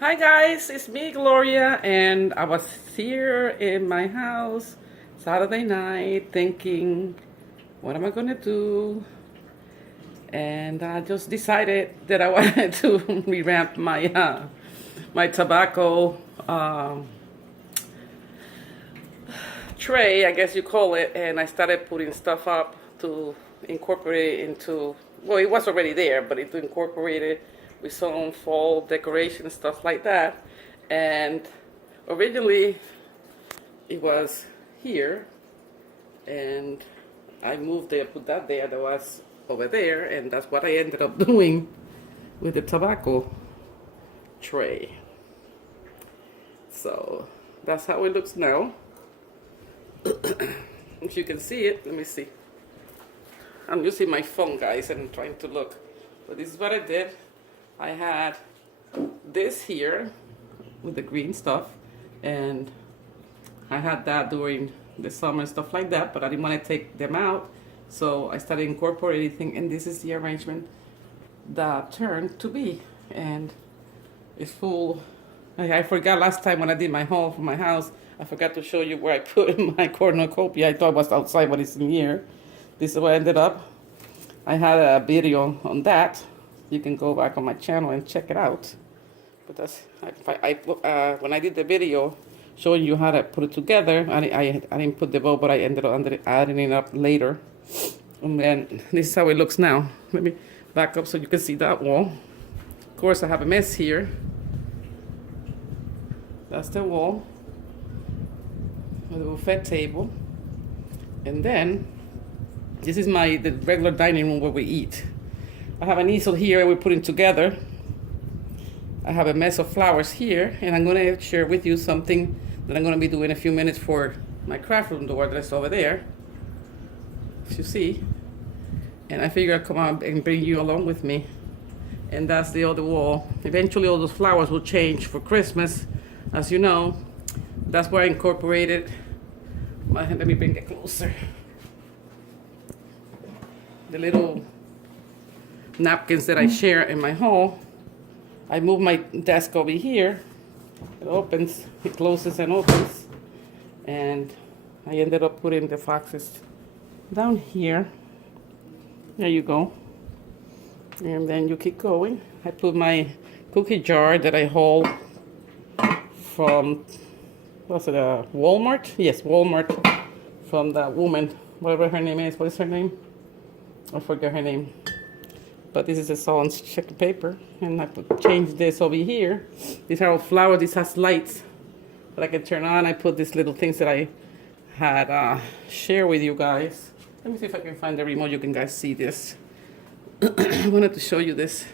Hi guys, it's me Gloria, and I was here in my house Saturday night thinking, what am I gonna do? And I just decided that I wanted to revamp my tobacco tray, I guess you call it, and I started putting stuff up to incorporate it into, well, it was already there, but to incorporate it with some fall decoration, stuff like that. And originally it was here, and I moved there, put that there, that was over there, and that's what I ended up doing with the tobacco tray. So that's how it looks now. If you can see it, let me see. I'm using my phone, guys, and I'm trying to look. But this is what I did. I had this here with the green stuff, and I had that during the summer and stuff like that, but I didn't want to take them out, so I started incorporating, and this is the arrangement that turned to be, and it's full. I forgot last time when I did my haul for my house, I forgot to show you where I put my cornucopia. I thought it was outside, but it's in here. This is where I ended up. I had a video on that. You can go back on my channel and check it out. But that's when I did the video showing you how to put it together. I didn't put the bow, but I ended up adding it up later. And then this is how it looks now. Let me back up so you can see that wall. Of course, I have a mess here. That's the wall with the buffet table, and then this is the regular dining room where we eat. I have an easel here we're putting together. I have a mess of flowers here, and I'm going to share with you something that I'm going to be doing in a few minutes for my craft room door that's over there, as you see. And I figure I'll come out and bring you along with me. And that's the other wall. Eventually all those flowers will change for Christmas, as you know. That's where I incorporated let me bring it closer. The little napkins that I share in my hall. I move my desk over here. It opens, it closes and opens. And I ended up putting the foxes down here. There you go. And then you keep going. I put my cookie jar that I haul from, what's it, Walmart? Yes, Walmart, from that woman, whatever her name is. What is her name? I forget her name. But this is a salt and sugar paper, and I change this over here. These are all flowers. This has lights that I can turn on. I put these little things that I had share with you guys. Let me see if I can find the remote. You can guys see this. I wanted to show you this.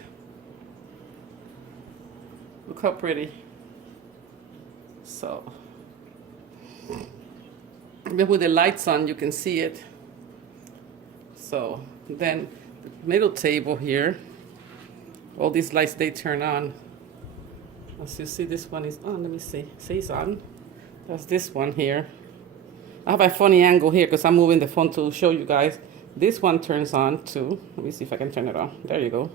Look how pretty. So, even with the lights on, you can see it. So then the middle table here, all these lights, they turn on. As you see, this one is on. Let me see. See, it's on. That's this one here. I have a funny angle here because I'm moving the phone to show you guys. This one turns on too. Let me see if I can turn it on. There you go.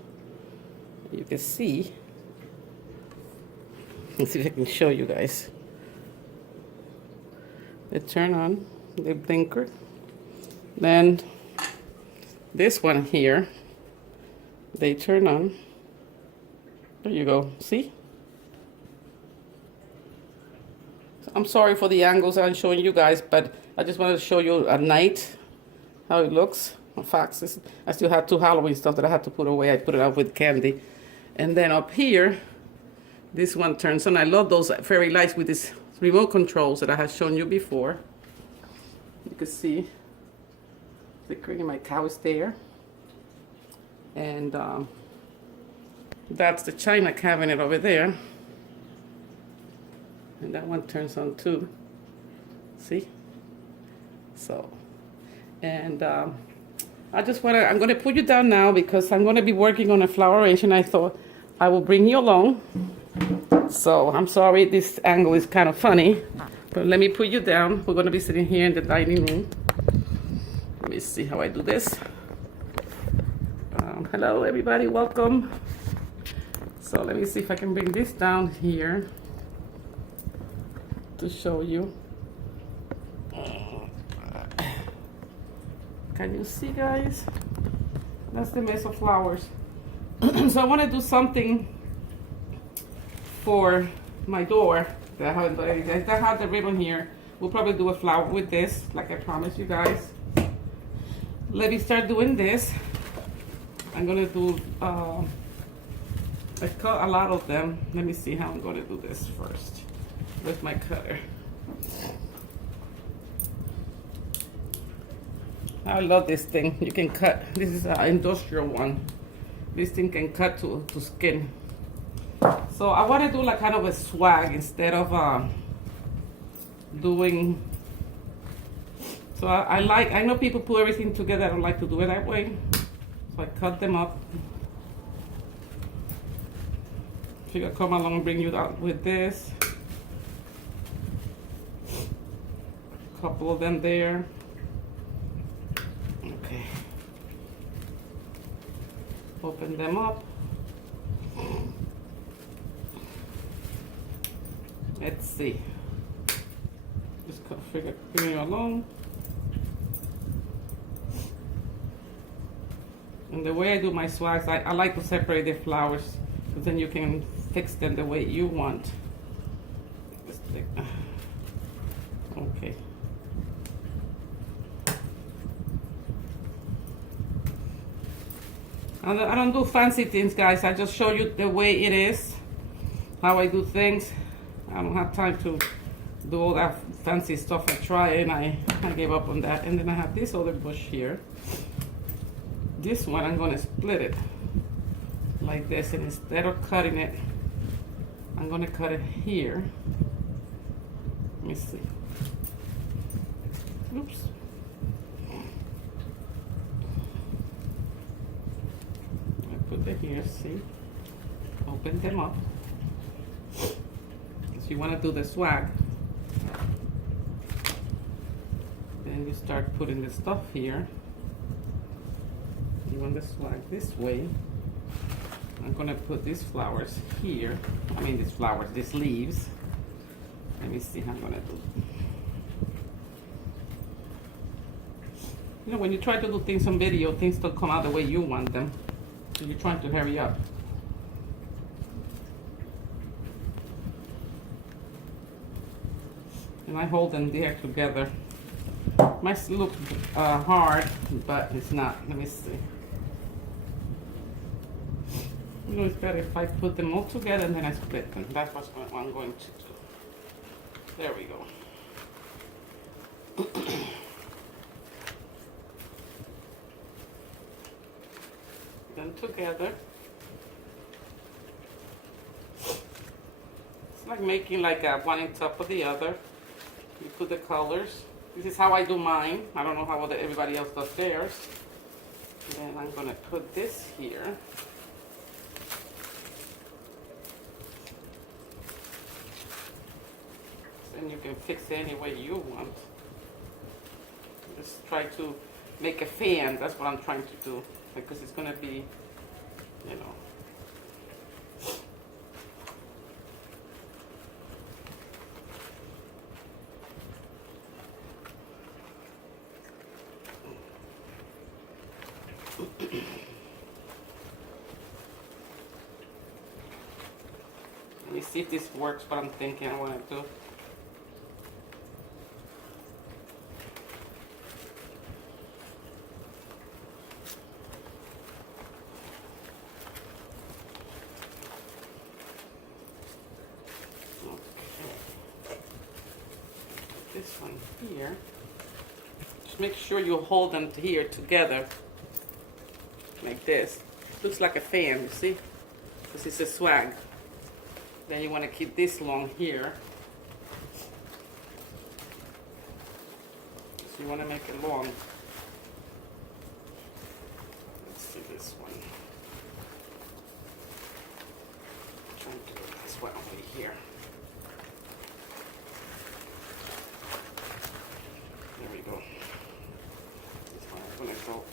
You can see. Let's see if I can show you guys. They turn on, they blinker. Then this one here, they turn on. There you go, see? I'm sorry for the angles I'm showing you guys, but I just wanted to show you at night how it looks. Foxes. I still have 2 Halloween stuff that I had to put away. I put it out with candy. And then up here, this one turns on. I love those fairy lights with these remote controls that I have shown you before. You can see flickering. My cow is there. And that's the china cabinet over there. And that one turns on too. See? So, and I'm going to put you down now because I'm going to be working on a flower arrangement. I thought I will bring you along. So I'm sorry this angle is kind of funny, but let me put you down. We're going to be sitting here in the dining room. Let me see how I do this. Hello everybody, welcome. So let me see if I can bring this down here to show you. Can you see, guys? That's the mess of flowers. So I want to do something for my door that I haven't done anything. I have the ribbon here. We'll probably do a flower with this, like I promised you guys. Let me start doing this. I'm gonna do, I cut a lot of them. Let me see how I'm gonna do this first with my cutter. I love this thing. You can cut. This is an industrial one. This thing can cut to skin. So I want to do like kind of a swag instead of doing. So I know people put everything together. I don't like to do it that way. So I cut them up. So I come along and bring you out with this. A couple of them there. Okay. Open them up. Let's see. Just bring you along. And the way I do my swags, I like to separate the flowers because then you can fix them the way you want. Okay. I don't do fancy things, guys. I just show you the way it is, how I do things. I don't have time to do all that fancy stuff. I tried and I gave up on that. And then I have this other bush here. This one, I'm gonna split it like this, and instead of cutting it, I'm gonna cut it here. Let me see. Oops. Put it here, see? Open them up. If you want to do the swag, then you start putting the stuff here. You want the swag this way. I'm gonna put these flowers here. I mean these flowers, these leaves. Let me see how I'm gonna do it. You know, when you try to do things on video, things don't come out the way you want them. So you're trying to hurry up. And I hold them there together. Might look hard, but it's not. Let me see. You know, it's better if I put them all together and then I split them. That's what I'm going to do. There we go. Them together. It's like making like a one on top of the other. You put the colors. This is how I do mine. I don't know how everybody else does theirs. Then I'm gonna put this here. Then you can fix it any way you want. Just try to make a fan. That's what I'm trying to do. Because it's gonna be, you know. Let me see if this works, what I'm thinking I want to do. This one here. Just make sure you hold them here together like this. Looks like a fan, you see? This is a swag. Then you want to keep this long here. So you want to make it long. Let's see this one. I'm trying to do this one over here. There we go. This one I'm going to go.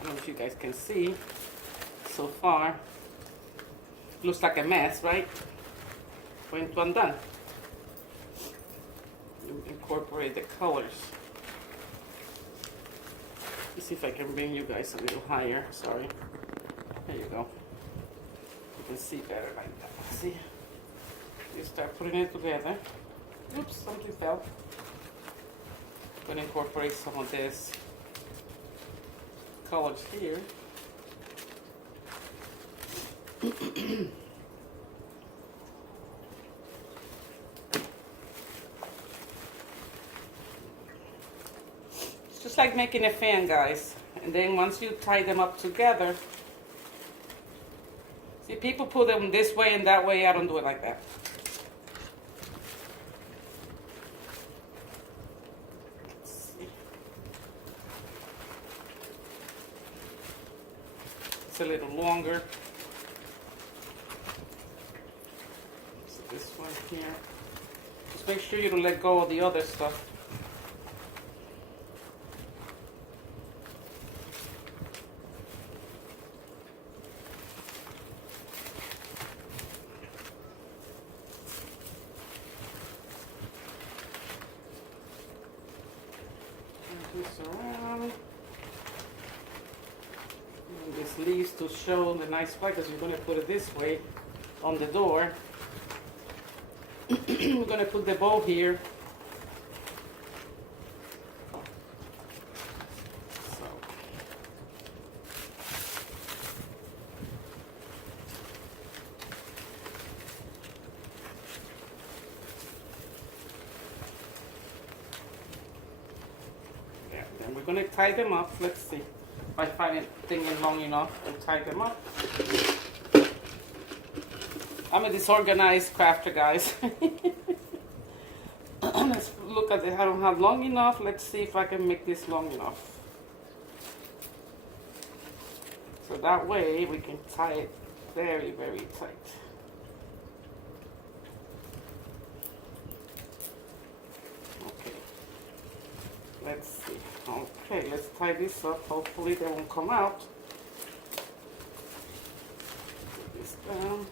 I don't know if you guys can see so far. Looks like a mess, right? Cuento andan. Incorporate the colors. Let's see if I can bring you guys a little higher. Sorry. There you go. You can see better like that. See? You start putting it together. Oops, something fell. I'm going to incorporate some of this colors here. It's just like making a fan, guys. And then once you tie them up together, see, people put them this way and that way. I don't do it like that. Let's see. It's a little longer. So this one here. Just make sure you don't let go of the other stuff. This around. And this leaves to show the nice part because we're going to put it this way on the door. We're going to put the bow here. So. Yeah, then we're going to tie them up. Let's see if I find it thinking long enough to tie them up. I'm a disorganized crafter, guys. Let's look at it. I don't have long enough. Let's see if I can make this long enough. So that way we can tie it very, very tight. Okay. Let's see. Okay, let's tie this up. Hopefully they won't come out. Put this down.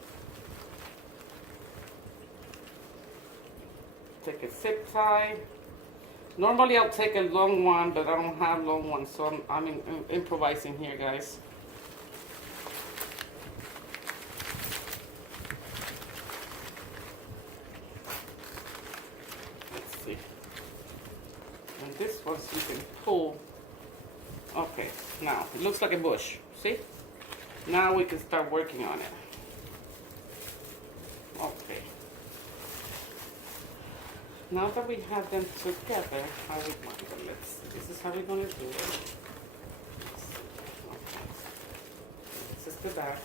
Take a zip tie. Normally I'll take a long one, but I don't have long ones, so I'm improvising here, guys. Let's see. And this one you can pull. Okay, now it looks like a bush. See? Now we can start working on it. Okay. Now that we have them together, how we want them? Let's see. This is how we're going to do it. Okay. This is the back.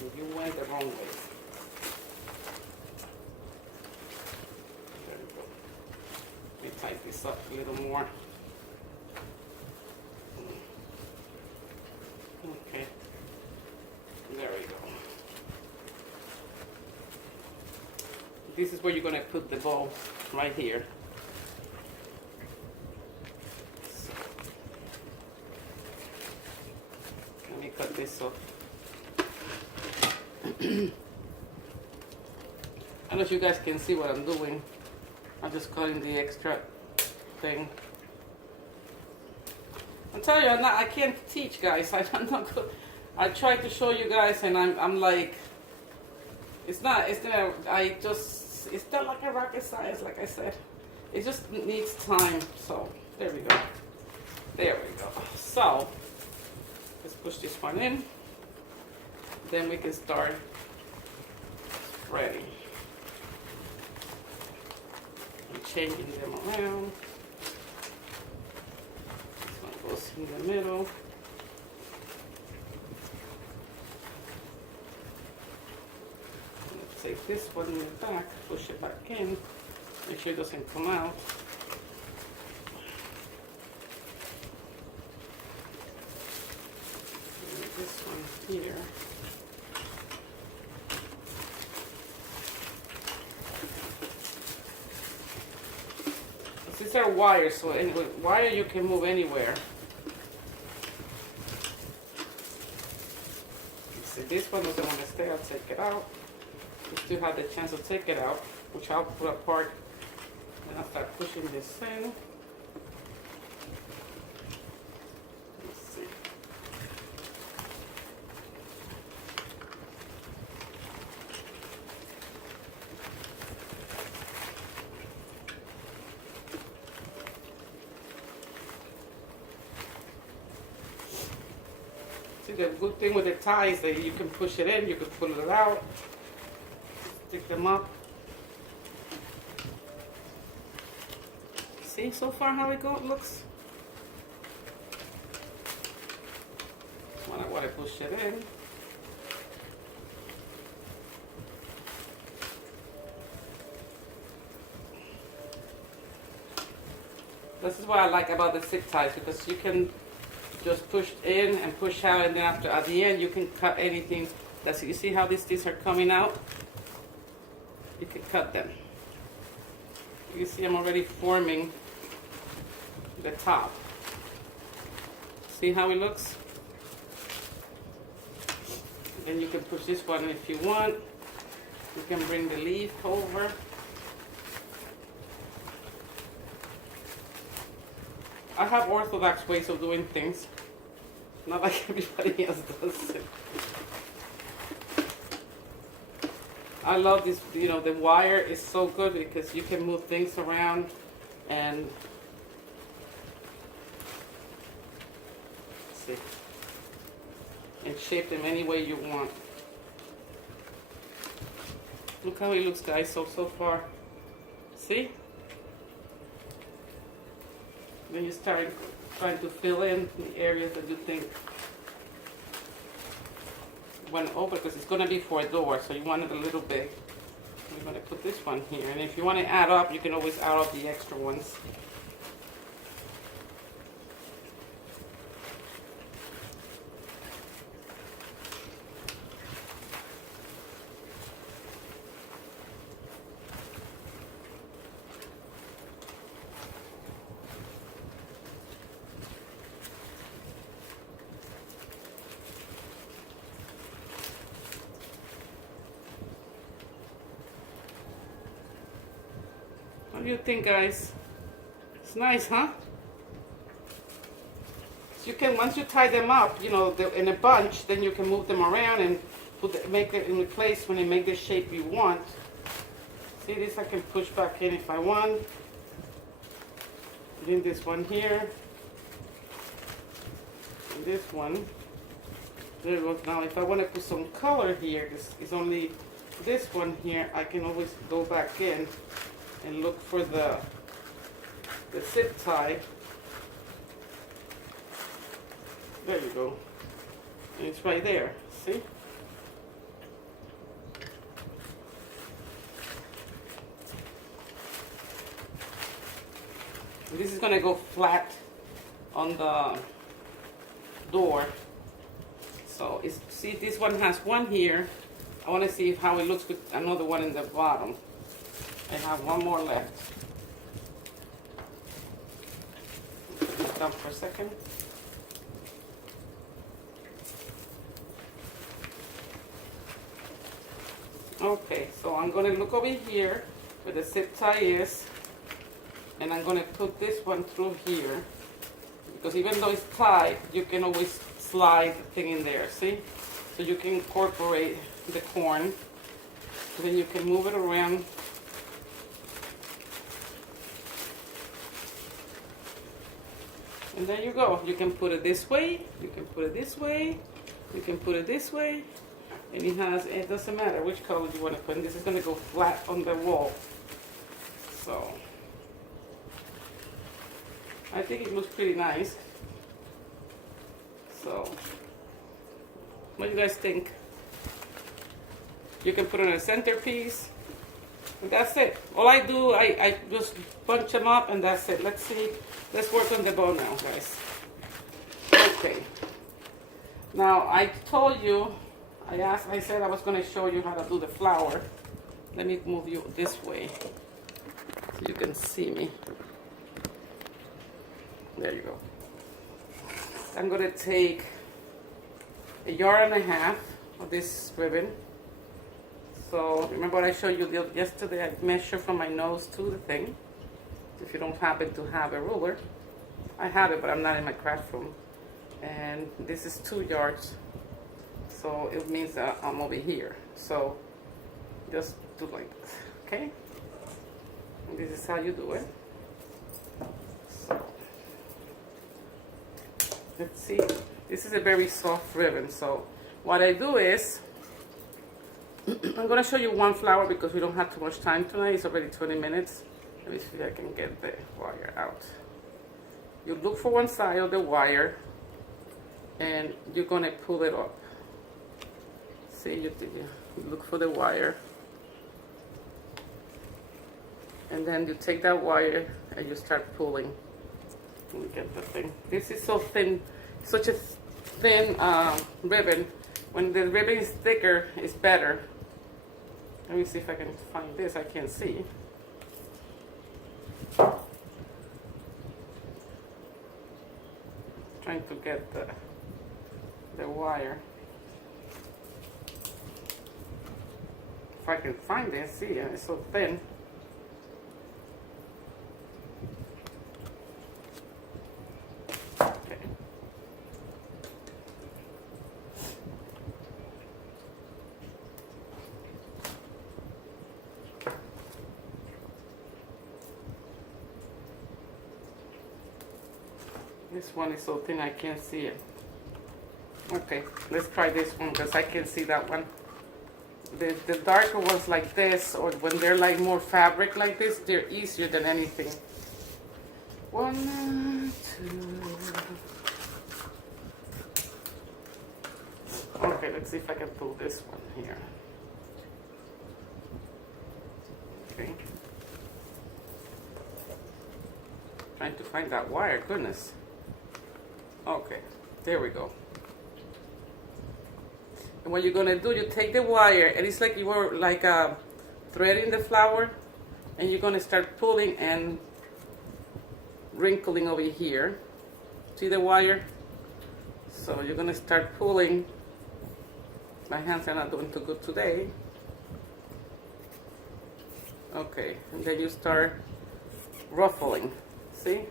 And you went the wrong way. There we go. Let me tighten this up a little more. Okay. There we go. This is where you're going to put the bow, right here. So, let me cut this off. I don't know if you guys can see what I'm doing. I'm just cutting the extra thing. I'm telling you, I can't teach, guys. I'm not good. I try to show you guys, and I'm like, it's not like a rocket science, like I said. It just needs time. So there we go. There we go. So let's push this one in. Then we can start spreading and changing them around. This one goes in the middle. Take this one in the back, push it back in, make sure it doesn't come out. And this one here. These are wires, so anyway, wire you can move anywhere. this one doesn't want to stay, I'll take it out. You still have the chance to take it out, which I'll put apart. Then I'll start pushing this in. Let's see. See, the good thing with the ties that you can push it in, you can pull it out, stick them up. See so far how it looks? When I want to push it in. This is what I like about the zip ties, because you can just push in and push out, and then after at the end you can cut anything. That's it. You see how these are coming out? You can cut them. You see I'm already forming the top. See how it looks? Then you can push this one if you want. You can bring the leaf over. I have orthodox ways of doing things, not like everybody else does it. I love this, you know, the wire is so good because you can move things around and see, and shape them any way you want. Look how it looks, guys, so far. See? Then you start trying to fill in the areas that you think went over, because it's going to be for a door, so you want it a little big. We're going to put this one here, and if you want to add up, you can always add up the extra ones. What do you think, guys? It's nice, huh? So you can, once you tie them up, you know, in a bunch, then you can move them around and make it in place when you make the shape you want. See this? I can push back in if I want. Then this one here. And this one. There it goes. Now, if I want to put some color here, this is only this one here. I can always go back in and look for the zip tie. There you go. And it's right there. See? And this is going to go flat on the door. So see, this one has one here. I want to see how it looks with another one in the bottom. I have one more left. Put this down for a second. Okay, so I'm going to look over here where the zip tie is, and I'm going to put this one through here, because even though it's tied, you can always slide the thing in there, see? So you can incorporate the corn, then you can move it around. And there you go. You can put it this way, you can put it this way, you can put it this way, and it doesn't matter which color you want to put in. This is going to go flat on the wall. So, I think it looks pretty nice. So, what do you guys think? You can put it on a centerpiece. And that's it. All I do, I just bunch them up and that's it. Let's see. Let's work on the bow now, guys. Okay. Now, I told you, I said I was going to show you how to do the flower. Let me move you this way so you can see me. There you go. I'm going to take 1.5 yards of this ribbon. So remember what I showed you yesterday? I measure from my nose to the thing. If you don't happen to have a ruler, I have it, but I'm not in my craft room. And this is 2 yards, so it means that I'm over here. So just do like this, okay? And this is how you do it. So let's see. This is a very soft ribbon. So what I do is, I'm gonna show you one flower because we don't have too much time tonight. It's already 20 minutes. Let me see if I can get the wire out. You look for one side of the wire and you're gonna pull it up. See, you look for the wire. And then you take that wire and you start pulling. Let me get the thing. This is so thin, such a thin ribbon. When the ribbon is thicker, it's better. Let me see if I can find this. I can't see. Trying to get the wire. If I can find it, see, it's so thin. Okay. This one is so thin I can't see it. Okay, let's try this one because I can see that one. The darker ones like this, or when they're like more fabric like this, they're easier than anything. 1, 2. Okay, let's see if I can pull this one here. Okay. Trying to find that wire, goodness. Okay, there we go. And what you're gonna do, you take the wire, and it's like you were like threading the flower, and you're gonna start pulling and wrinkling over here. See the wire? So you're gonna start pulling. My hands are not doing too good today. Okay, and then you start ruffling. See?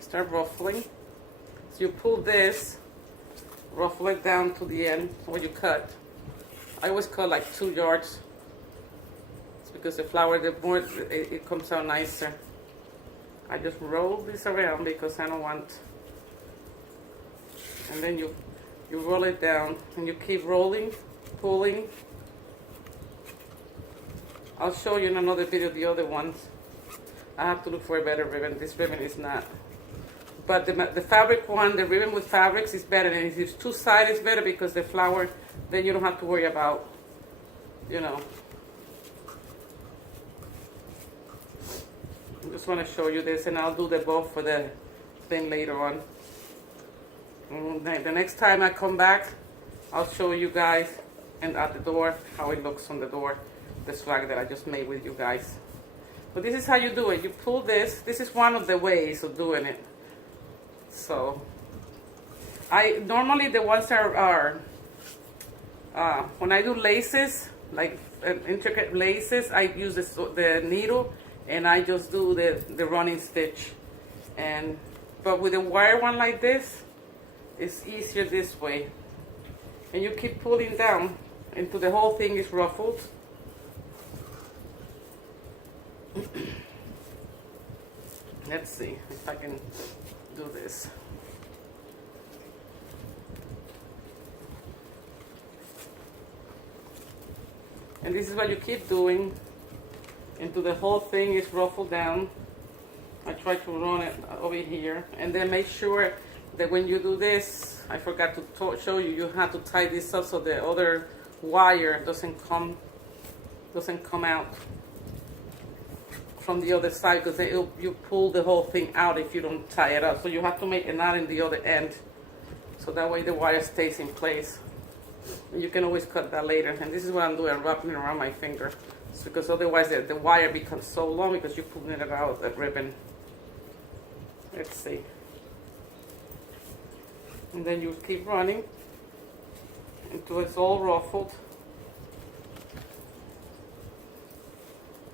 Start ruffling. So you pull this, ruffle it down to the end where you cut. I always cut like 2 yards. It's because the flower, the more it comes out nicer. I just roll this around because I don't want. And then you roll it down and you keep rolling, pulling. I'll show you in another video the other ones. I have to look for a better ribbon. This ribbon is not. But the fabric one, the ribbon with fabrics is better. And if it's 2 sides, it's better because the flower, then you don't have to worry about, you know. I just want to show you this, and I'll do the bow for the thing later on. And the next time I come back, I'll show you guys, and at the door, how it looks on the door, the swag that I just made with you guys. But this is how you do it. You pull this. This is one of the ways of doing it. So, normally the ones are when I do laces, like intricate laces, I use the needle and I just do the running stitch. But with a wire one like this, it's easier this way. And you keep pulling down until the whole thing is ruffled. Let's see if I can do this. And this is what you keep doing until the whole thing is ruffled down. I try to run it over here, and then make sure that when you do this, I forgot to show you, you have to tie this up so the other wire doesn't come out from the other side, because you pull the whole thing out if you don't tie it up. So you have to make a knot in the other end, so that way the wire stays in place. And you can always cut that later. And this is what I'm doing, I'm wrapping it around my finger. It's because otherwise the wire becomes so long because you're pulling it out of the ribbon. Let's see. And then you keep running until it's all ruffled.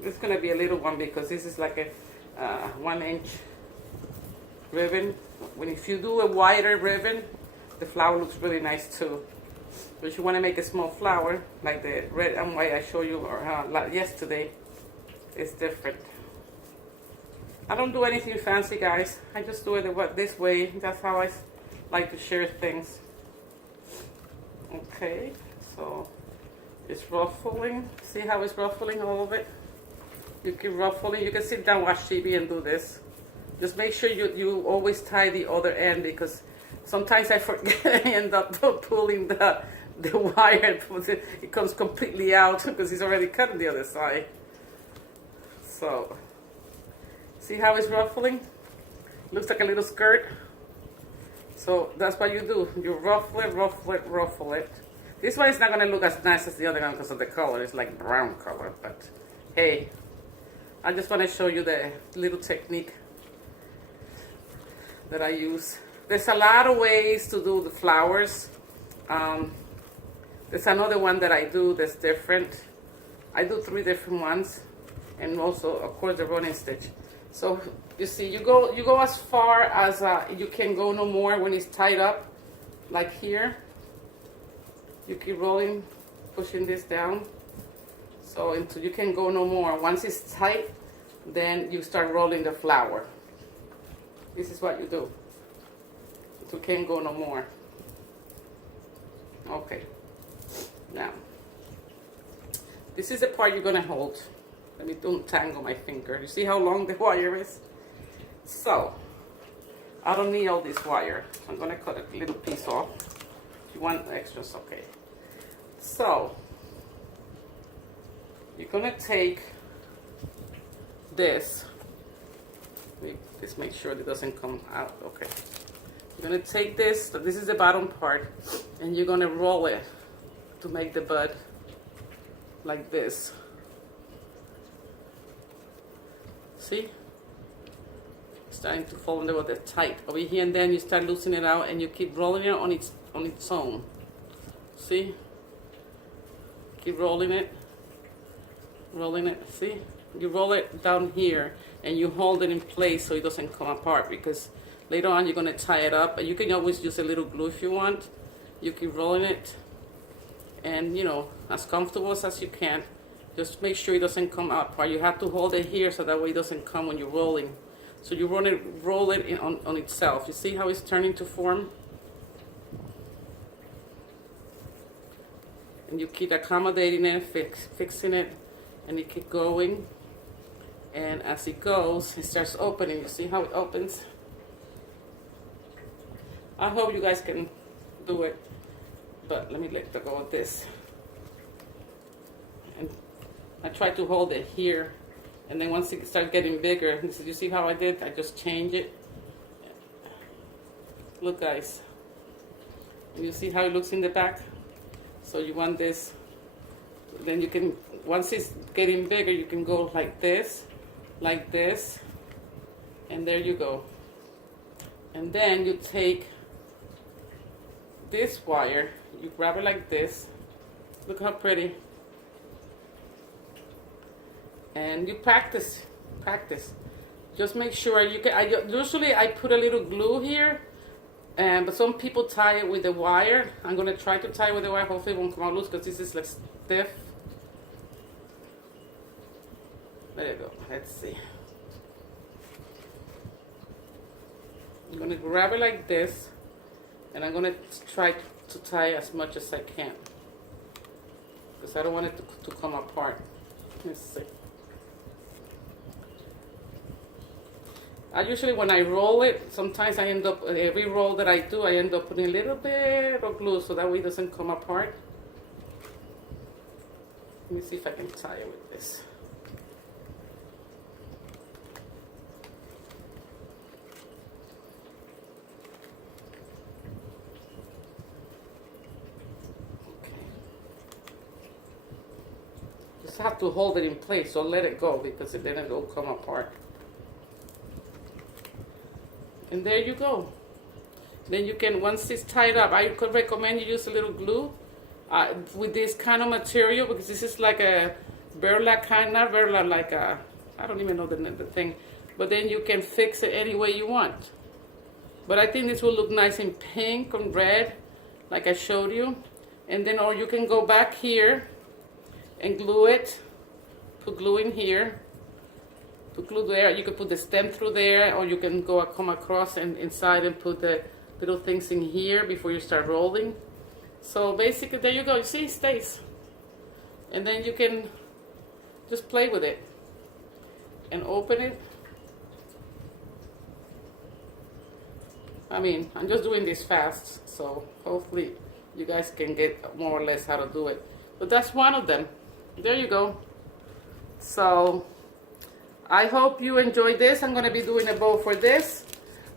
This is gonna be a little one because this is like a 1-inch ribbon. If you do a wider ribbon, the flower looks really nice too. But if you want to make a small flower, like the red and white I showed you yesterday, it's different. I don't do anything fancy, guys. I just do it this way. That's how I like to share things. Okay, so it's ruffling. See how it's ruffling all of it? You keep ruffling. You can sit down, watch TV, and do this. Just make sure you always tie the other end, because sometimes I forget and end up pulling the wire. It comes completely out because it's already cut on the other side. So, see how it's ruffling? Looks like a little skirt. So that's what you do. You ruffle it, ruffle it, ruffle it. This one is not going to look as nice as the other one because of the color. It's like brown color. But hey, I just want to show you the little technique that I use. There's a lot of ways to do the flowers. There's another one that I do that's different. I do 3 different ones, and also, of course, the running stitch. So you see, you go as far as you can go, no more when it's tied up, like here. You keep rolling, pushing this down, so until you can go no more. Once it's tight, then you start rolling the flower. This is what you do. You can't go no more. Okay. Now, this is the part you're gonna hold. Let me untangle my finger. You see how long the wire is? So, I don't need all this wire. So I'm gonna cut a little piece off. If you want extras, okay. So, you're gonna take this. Just make sure it doesn't come out. Okay. You're gonna take this. So this is the bottom part, and you're gonna roll it to make the bud like this. See? Starting to fall in there with the tight over here, and then you start loosening it out, and you keep rolling it on its own. See? Keep rolling it. Rolling it. See? You roll it down here, and you hold it in place so it doesn't come apart, because later on you're going to tie it up. You can always use a little glue if you want. You keep rolling it, and as comfortable as you can. Just make sure it doesn't come apart. You have to hold it here so that way it doesn't come when you're rolling. So you roll it on itself. You see how it's turning to form? And you keep accommodating it, fixing it, and you keep going. And as it goes, it starts opening. You see how it opens? I hope you guys can do it, but let me let go of this. And I try to hold it here, and then once it starts getting bigger, you see how I did? I just change it. Look, guys. You see how it looks in the back? So you want this. Then you can, once it's getting bigger, you can go like this, and there you go. And then you take this wire, you grab it like this. Look how pretty. And you practice. Just make sure you can. Usually I put a little glue here, but some people tie it with the wire. I'm gonna try to tie it with the wire. Hopefully it won't come out loose because this is like stiff. There you go. Let's see. I'm gonna grab it like this, and I'm gonna try to tie as much as I can because I don't want it to come apart. Let's see. I usually, when I roll it, sometimes I end up, every roll that I do, I end up putting a little bit of glue so that way it doesn't come apart. Let me see if I can tie it with this. Just have to hold it in place, so let it go because then it will come apart. And there you go. Then you can, once it's tied up, I could recommend you use a little glue with this kind of material, because this is like a burlap kind, not burlap, like a, I don't even know the thing, but then you can fix it any way you want. But I think this will look nice in pink and red, like I showed you. And then, or you can go back here and glue it, put glue in here, put glue there. You can put the stem through there, or you can come across and inside and put the little things in here before you start rolling. So basically, there you go. You see, it stays. And then you can just play with it and open it. I mean, I'm just doing this fast, so hopefully you guys can get more or less how to do it. But that's one of them. There you go. So I hope you enjoyed this. I'm going to be doing a bow for this.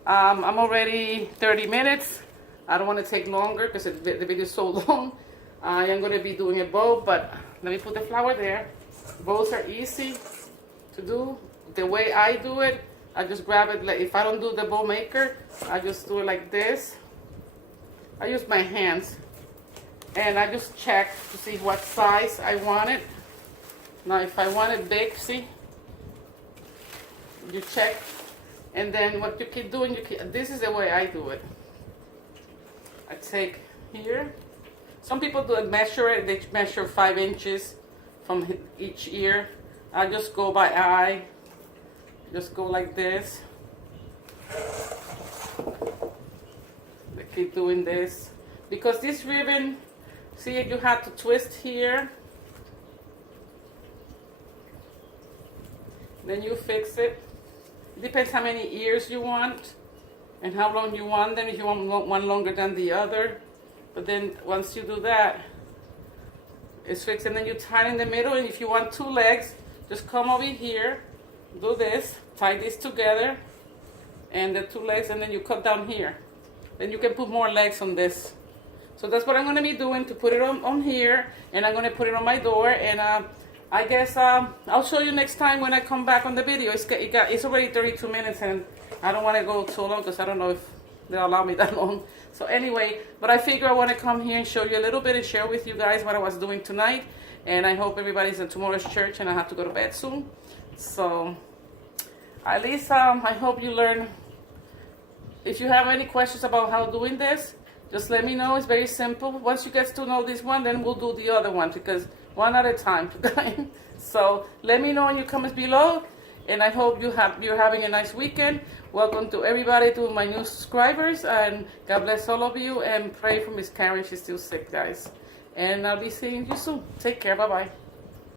I'm already 30 minutes. I don't want to take longer because the video is so long. I am going to be doing a bow, but let me put the flower there. Bows are easy to do. The way I do it, I just grab it. Like if I don't do the bow maker, I just do it like this. I use my hands and I just check to see what size I want it. Now if I want it big, see, you check, and then what you keep doing, this is the way I do it. I take here. Some people do it, measure it. They measure 5 inches from each ear. I just go by eye. Just go like this. I keep doing this because this ribbon, see, you have to twist here. Then you fix it. It depends how many ears you want and how long you want them, if you want one longer than the other. But then once you do that, it's fixed, and then you tie in the middle. And if you want 2 legs, just come over here, do this, tie this together, and the 2 legs, and then you cut down here. Then you can put more legs on this. So that's what I'm going to be doing, to put it on here, and I'm going to put it on my door. And I guess I'll show you next time when I come back on the video. It's already 32 minutes, and I don't want to go so long because I don't know if they'll allow me that long. So anyway, but I figure I want to come here and show you a little bit and share with you guys what I was doing tonight. And I hope everybody's at tomorrow's church, and I have to go to bed soon. So at least I hope you learn. If you have any questions about how doing this, just let me know. It's very simple. Once you get to know this one, then we'll do the other one, because one at a time. So let me know in your comments below, and I hope you're having a nice weekend. Welcome to everybody, to my new subscribers, and God bless all of you, and pray for Miss Karen. She's still sick, guys. And I'll be seeing you soon. Take care. Bye-bye.